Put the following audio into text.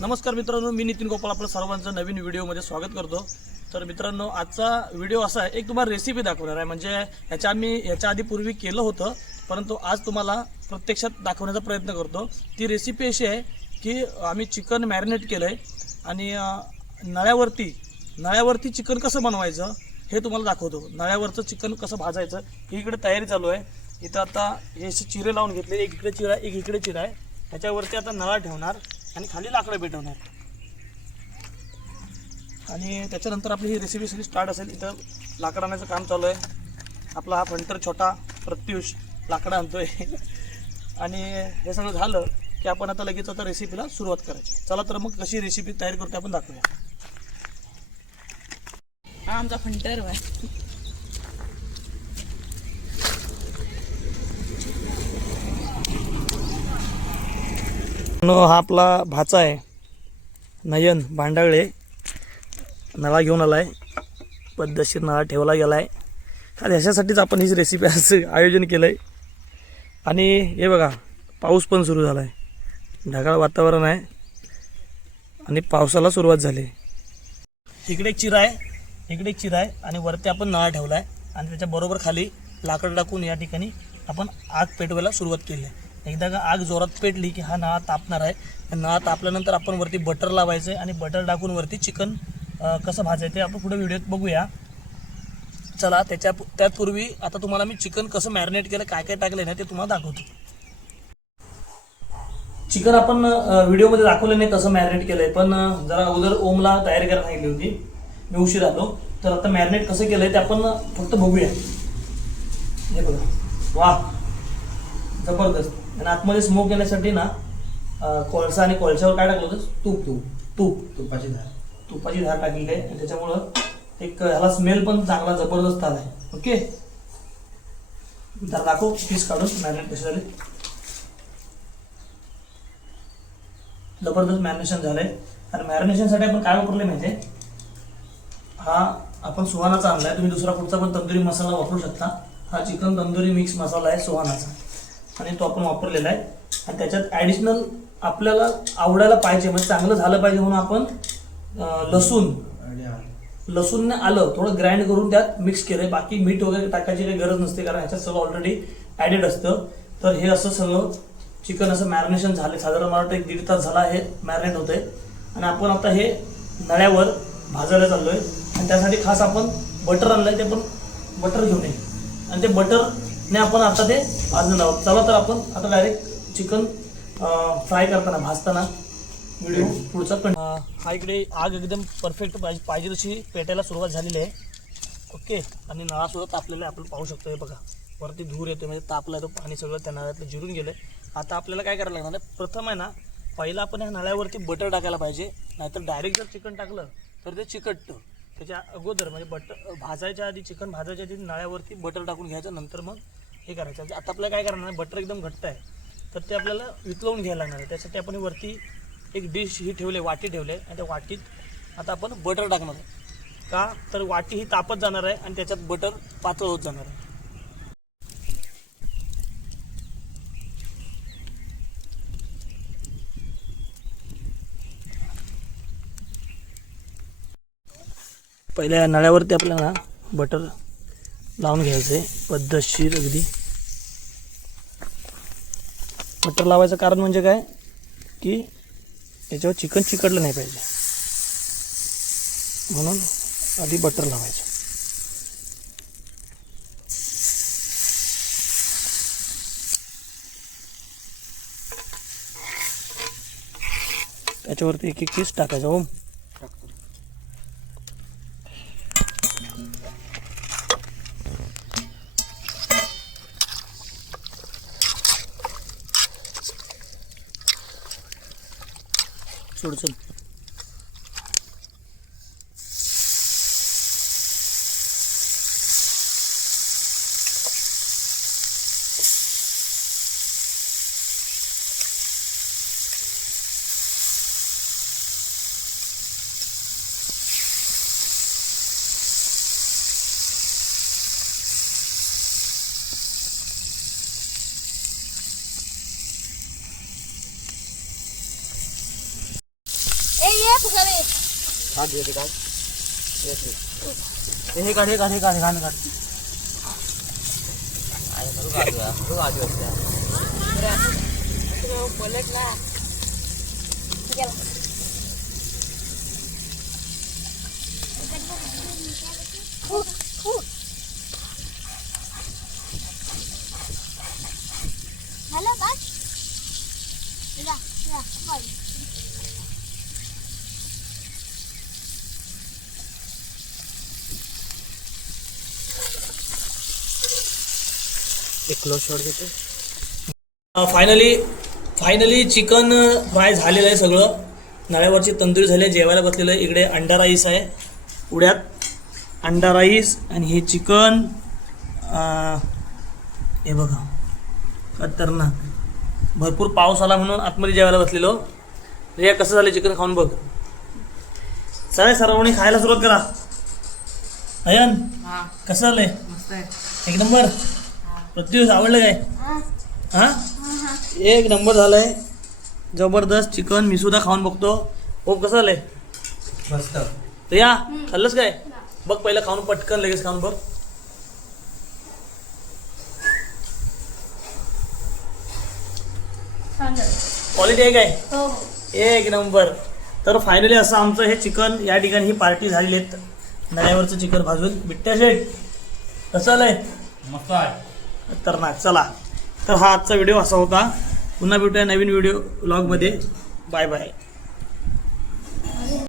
नमस्कार मित्रांनो मी नितीन गोपाळ आपलं सर्वांचं नवीन व्हिडिओमध्ये स्वागत करतो. तर मित्रांनो आजचा व्हिडिओ असा आहे एक तुम्हाला रेसिपी दाखवणार आहे. म्हणजे ह्याच्या आम्ही ह्याच्या आधी पूर्वी केलं होतं परंतु आज तुम्हाला प्रत्यक्षात दाखवण्याचा प्रयत्न करतो. ती रेसिपी अशी आहे की आम्ही चिकन मॅरिनेट केलं आहे आणि नळ्यावरती नळ्यावरती चिकन कसं बनवायचं हे तुम्हाला दाखवतो. नळ्यावरचं चिकन कसं भाजायचं ही इकडे तयारी चालू आहे. इथं आता हे असे चिरे लावून घेतले. एक इकडे चिरा एक इकडे चिरा आहे. ह्याच्यावरती आता नळा ठेवणार. आणि खाली लाकडं पेटवणार आणि त्याच्यानंतर आपली ही रेसिपी सगळी स्टार्ट असेल इथं लाकड आणायचं काम चालू आहे. आपला हा फंटर छोटा प्रत्युष लाकडं आणतोय. आणि हे सगळं झालं की आपण आता लगेच आता रेसिपीला सुरुवात करायची. चला तर मग कशी रेसिपी तयार करतो आपण दाखवूया. हा आमचा फंटर आहे हा आपला भाचा आहे. नयन भांडागळे नळा घेऊन आलाय. पद्धतशीर नळा ठेवला गेला आहे तर ह्याच्यासाठीच आपण हीच रेसिपी असं आयोजन केलं आहे आणि हे बघा पाऊस पण सुरू झाला आहे ढगाळ वातावरण आहे. आणि पावसाला सुरुवात झाली. इकडे एक चिरा आहे. इकडे एक चिरा आहे. आणि वरती आपण नळा ठेवला आहे आणि त्याच्याबरोबर खाली लाकड टाकून या ठिकाणी आपण आग पेटवायला सुरुवात केली आहे. एकदा का आग जोरात पेटली की हा नळा तापणार आहे. नळा तापल्यानंतर आपण वरती बटर लावायचं आहे आणि बटर टाकून वरती चिकन कसं भाजायचं ते आपण पुढे व्हिडिओत बघूया. चला त्याच्या त्यापूर्वी आता तुम्हाला मी चिकन कसं मॅरिनेट केलं काय काय टाकलं ना ते तुम्हाला दाखवतो. चिकन आपण व्हिडिओमध्ये दाखवलं नाही कसं मॅरिनेट केलंय पण जरा अगोदर ओमला तयारी करायला सांगितली होती. मी उशीर आलो. तर आता मॅरिनेट कसं केलंय ते आपण फक्त बघूया. हे बघा. वा जबरदस्त. आणि आतमध्ये स्मोक येण्यासाठी ना कोळसा आणि कोळशावर काय टाकलं होतं? तूप तूप. तूप. तुपाची धार. तुपाची धार टाकलेली आहे. आणि त्याच्यामुळं एक ह्याला स्मेल पण चांगला जबरदस्त आलाय. ओके? जरा दाखव. पीस काढून. मॅरिनेट कसे झाले? जबरदस्त मॅरिनेशन झालंय. आणि मॅरिनेशनसाठी आपण काय वापरले माहिती हा आपण सुहानाचा आणलाय. तुम्ही दुसरा कुठचा पण तंदुरी मसाला वापरू शकता. हा चिकन तंदुरी मिक्स मसाला आहे सुहानाचा. आणि तो आपण वापरलेला आहे. आणि त्याच्यात ॲडिशनल आपल्याला आवडायला पाहिजे म्हणजे चांगलं झालं पाहिजे म्हणून आपण लसूण आणि आ- लसूण आलं थोडं ग्राइंड करून त्यात मिक्स केलंय. बाकी मीठ वगैरे टाकायची काही गरज नसते कारण ह्याच्यात सगळं ऑलरेडी ॲडेड असतं. तर हे असं सगळं चिकन असं मॅरिनेशन झाले साधारण मला वाटतं एक दीड तास झाला हे मॅरिनेट होतंय. आणि आपण आता हे नळ्यावर भाजायला चाललोय. आणि त्यासाठी खास आपण बटर आणलंय ते पण बटर घेऊन ये. आणि ते बटरने आपण आता ते भाजणार आहोत. चला तर आपण आता डायरेक्ट चिकन फ्राय करताना भाजताना व्हिडिओ पुढचा पण हा इकडे आग एकदम परफेक्ट पाहिजे पाहिजे तशी पेटायला सुरुवात झालेली आहे. ओके? आणि नळा सुद्धा तापलेला आहे. आपण पाहू शकतो हे बघा. वरती धूर येतो म्हणजे तापला तो पाणी सगळं त्या नळ्यातलं जिरून गेलं आता आपल्याला काय करायला लागणार आहे? प्रथम आहे ना पहिला आपण ह्या नळ्यावरती बटर टाकायला पाहिजे. नाहीतर डायरेक्ट जर चिकन टाकलं तर ते चिकटतं. त्याच्या अगोदर म्हणजे बटर भाजायच्या आधी चिकन भाजायच्या आधी नळ्यावरती बटर टाकून घ्यायचं. नंतर मग हे करायचं. म्हणजे आता आपल्याला काय करणार आहे बटर एकदम घट्ट आहे. तर ते आपल्याला वितळवून घ्यायला लागणार आहे. त्यासाठी आपण वरती एक डिश ही ठेवले वाटी ठेवले आणि त्या वाटीत आता आपण बटर टाकणार आहे. का? तर वाटी ही तापत जाणार आहे आणि त्याच्यात बटर पातळ होत जाणार आहे. पहिल्या नळ्यावरती आपल्याला बटर लावून घ्यायचं आहे. पद्धतशीर अगदी. बटर लावायचं कारण म्हणजे काय? की याच्यावर चिकन चिकटलं नाही पाहिजे. म्हणून आधी बटर लावायचं. त्याच्यावरती एक एक पीस टाकायचं हो सोड चल काढ दे, ते हे काढ हे काढ हे काढ हे काढ काढ बोलत ना झालं बस एक क्लोज शॉट घेतो. फायनली फायनली चिकन फ्राय झालेलं आहे सगळं. नळ्यावरची तंदुरी झाली आहे जेवायला बसलेलं आहे. इकडे अंडा राईस आहे. उड्यात अंडा राईस आणि हे चिकन हे बघा. खतरनाक. भरपूर पाऊस आला म्हणून आतमध्ये जेवायला बसलेलो. हे कसं झालं चिकन खाऊन बघ. चालेल सर्वांनी खायला सुरुवात करा. अयन कसं झालंय? मस्त आहे. एक नंबर. प्रत्युष आवडलं काय? हा. एक नंबर झालाय. जबरदस्त चिकन मी सुद्धा खाऊन बघतो. हो कसं झालंय? मस्त. तर या खाल्लंच काय? बघ पहिलं खाऊन पटकन लगेच खाऊन बघ. क्वालिटी आहे काय? हो हो. एक नंबर. तर फायनली असं आमचं हे चिकन या ठिकाणी ही पार्टी झालेली आहेत. नळ्यावरचं चिकन भाजून. बिट्ट्या शेट कसं आलंय? मस्त आहे. तर खतरनाक चला. तर हा आजचा व्हिडिओ असा होता. पुन्हा भेटूया नवीन व्हिडिओ ब्लॉगमध्ये बाय बाय